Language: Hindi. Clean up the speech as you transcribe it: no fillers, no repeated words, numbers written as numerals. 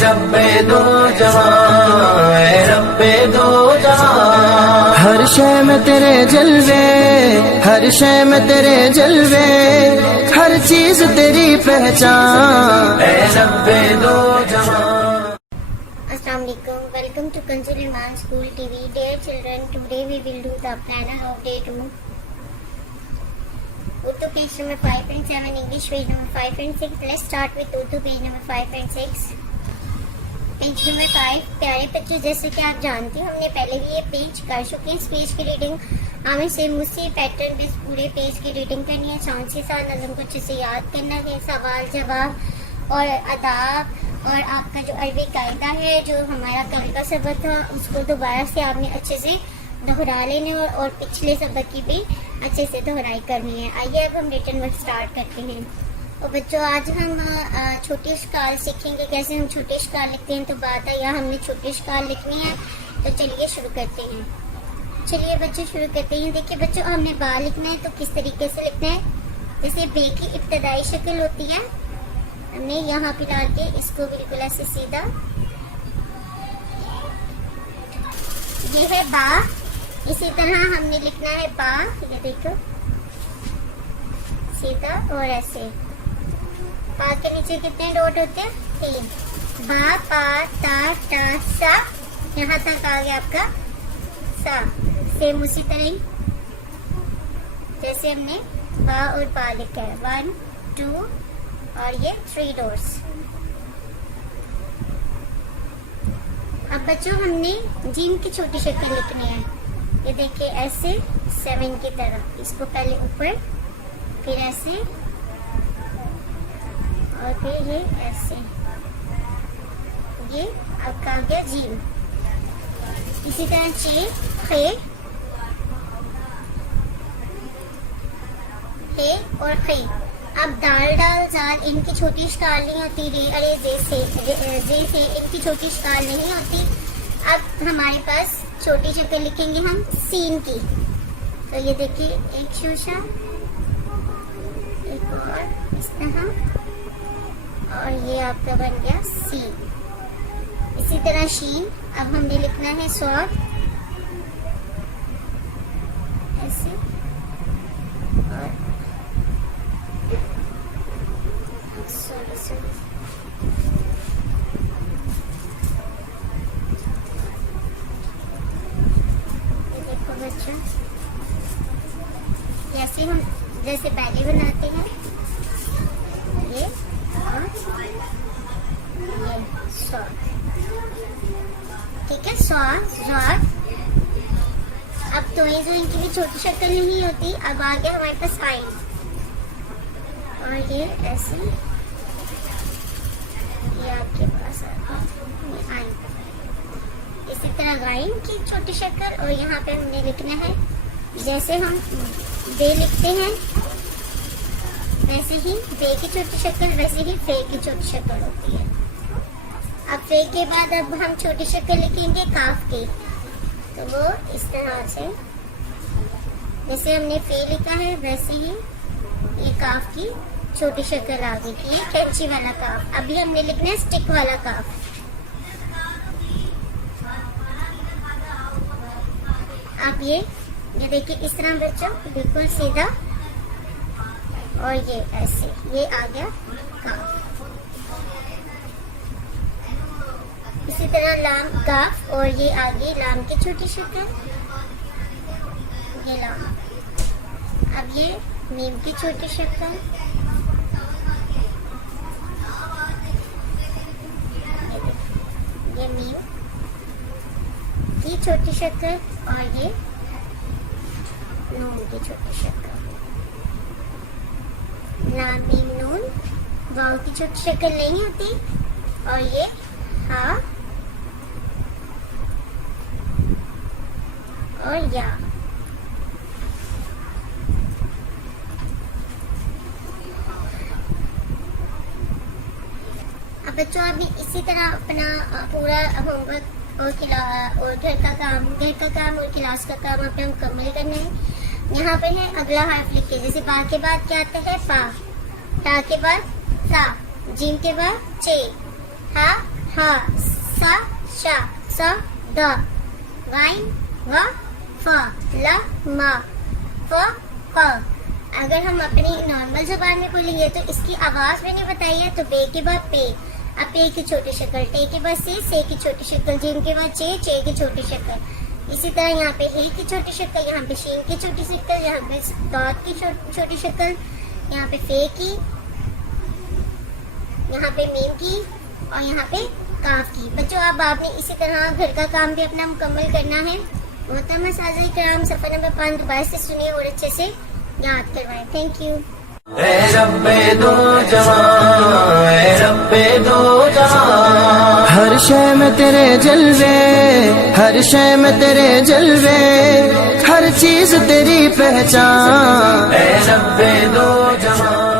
रब्बे दो जहां, ऐ रब्बे दो जहां। हर शय में तेरे जलवे, हर शय में तेरे जलवे, हर चीज तेरी पहचान, ऐ रब्बे दो जहां। Assalamualaikum. Welcome to Kanzul Iman School TV. Dear children, today we will do the planner of day 2. Urdu page number 5.7, English page number 5.6. Let's start with Urdu page number 5.6. Page number 5। प्यारे बच्चों, जैसे कि आप जानते हैं हमने पहले भी ये पेज कर चुके हैं। इस पेज की रीडिंग हमें सेम उसी पैटर्न पे पूरे पेज की रीडिंग करनी है। साउंड के साथ नज़म को अच्छे से याद करना है। सवाल जवाब और अदाब और आपका जो अरबी कायदा है, जो हमारा कल का सबक था, उसको दोबारा से आपने अच्छे से दोहरा लेने और पिछले सबक की भी अच्छे से दोहराई करनी है। आइए अब हम रिटन वर्क स्टार्ट करते हैं। और बच्चों, आज हम छोटी शकाल सीखेंगे, कैसे हम छोटी शकाल लिखते हैं। तो बात है यहाँ हमने छोटी शकाल लिखनी है, तो चलिए शुरू करते हैं। चलिए बच्चों शुरू करते हैं। देखिए बच्चों, हमने बा लिखना है, तो किस तरीके से लिखना है। जैसे बे की इब्तदाई शक्ल होती है, हमने यहाँ पे डाल के इसको बिल्कुल ऐसे सीधा, ये है बा। इसी तरह हमने लिखना है बा, ये देखो सीधा और ऐसे। बा के नीचे कितने डॉट होते हैं? 3। बा पा ता टा सा, यहाँ तक आ गया आपका सा। सेम उसी तरह ही जैसे हमने बा और बा लिखा है, 1 2 और ये 3 डॉट्स। अब बच्चों हमने जीम की छोटी शक्ल लिखनी है। ये देखिए ऐसे 7 की तरह, इसको पहले ऊपर, फिर ऐसे और फिर ये ऐसे। ये आपका आ गया जीम। इसी तरह चे खे, हे और खे। अब दाल डाल जाल, इनकी छोटी शकाल नहीं होती। रे अरे जे से इनकी छोटी शकाल नहीं होती। अब हमारे पास छोटी शक्ल लिखेंगे हम सीन की। तो ये देखिए एक शोशा, एक और इस तरह, और ये आपका बन गया सीन। इसी तरह शीन। अब हमने लिखना है स्वाद, ऐसे, और ये देखो बच्चों, जैसे हम जैसे पहले बनाते हैं, ये और ये स्वाद। ठीक है, स्वाद स्वाद। अब तो ये जो इनकी भी छोटी शक्ल नहीं होती। अब आ गया हमारे पास आइन, और ये ऐसे, ये आपके पास ये आइन। इसी तरह गाइन की छोटी शक्ल, और यहाँ पे हमने लिखना है जैसे हम बे लिखते हैं वैसे ही बे की छोटी शक्ल, वैसे ही फे की छोटी शक्ल होती है। अब फे के बाद अब हम छोटी शक्ल लिखेंगे काफ की। तो वो इस तरह से, जैसे हमने फे लिखा है वैसे ही ये काफ की छोटी शक्ल आ गई थी। ये कैंची वाला काफ। अभी हमने लिखना है स्टिक वाला काफ। अब ये देखिए इस तरह बच्चों, बिल्कुल सीधा, और ये ऐसे, ये आ गया काफ। इसी तरह लाम काफ, और ये आ गई लाम की छोटी शक्ल, ये लाम। अब ये मीम की छोटी शक्ल, ये मीम की छोटी शक्ल, और ये नून की छोटी शक्ल। लाम मीम नून, वाव की छोटी शक्ल नहीं होती, और ये हा और या। अब बच्चों, अभी इसी तरह अपना पूरा होमवर्क और घर का काम और क्लास का काम आपने मुकम्मल करना है। यहाँ पे है अगला हर्फ लिखिए। जैसे बा के बाद क्या आता है? फा। ता के बाद सा। जीम के बाद चे। हा ह स श स द वाइन व फ ल म फ प। अगर हम अपनी नॉर्मल जुबान में बोलेंगे तो इसकी आवाज मैंने बताई है, तो बे के बाद पे, अब पे की छोटी शक्ल, टे के बाद से की छोटी शक्ल, जिम के बाद चे की छोटी शक्ल। इसी तरह यहाँ पे हे की छोटी शक्ल, यहाँ पे शीन की छोटी शक्ल, यहाँ पे डॉट की छोटी शक्ल, यहाँ पे फे की, यहाँ पे मीम की और यहाँ पे काफ की। बच्चों अब आपने इसी तरह घर का काम भी अपना मुकम्मल करना है। मोहतरम साज़िल किराम, सफ़र नंबर 5 दोबारा से सुनिए और अच्छे से याद करवाएं। Thank you. ए रब्बे दो जहां, ए रब्बे दो जहां, हर शय में तेरे जलवे, हर शय में तेरे जलवे, हर चीज तेरी पहचान। ए रब्बे दो जहां।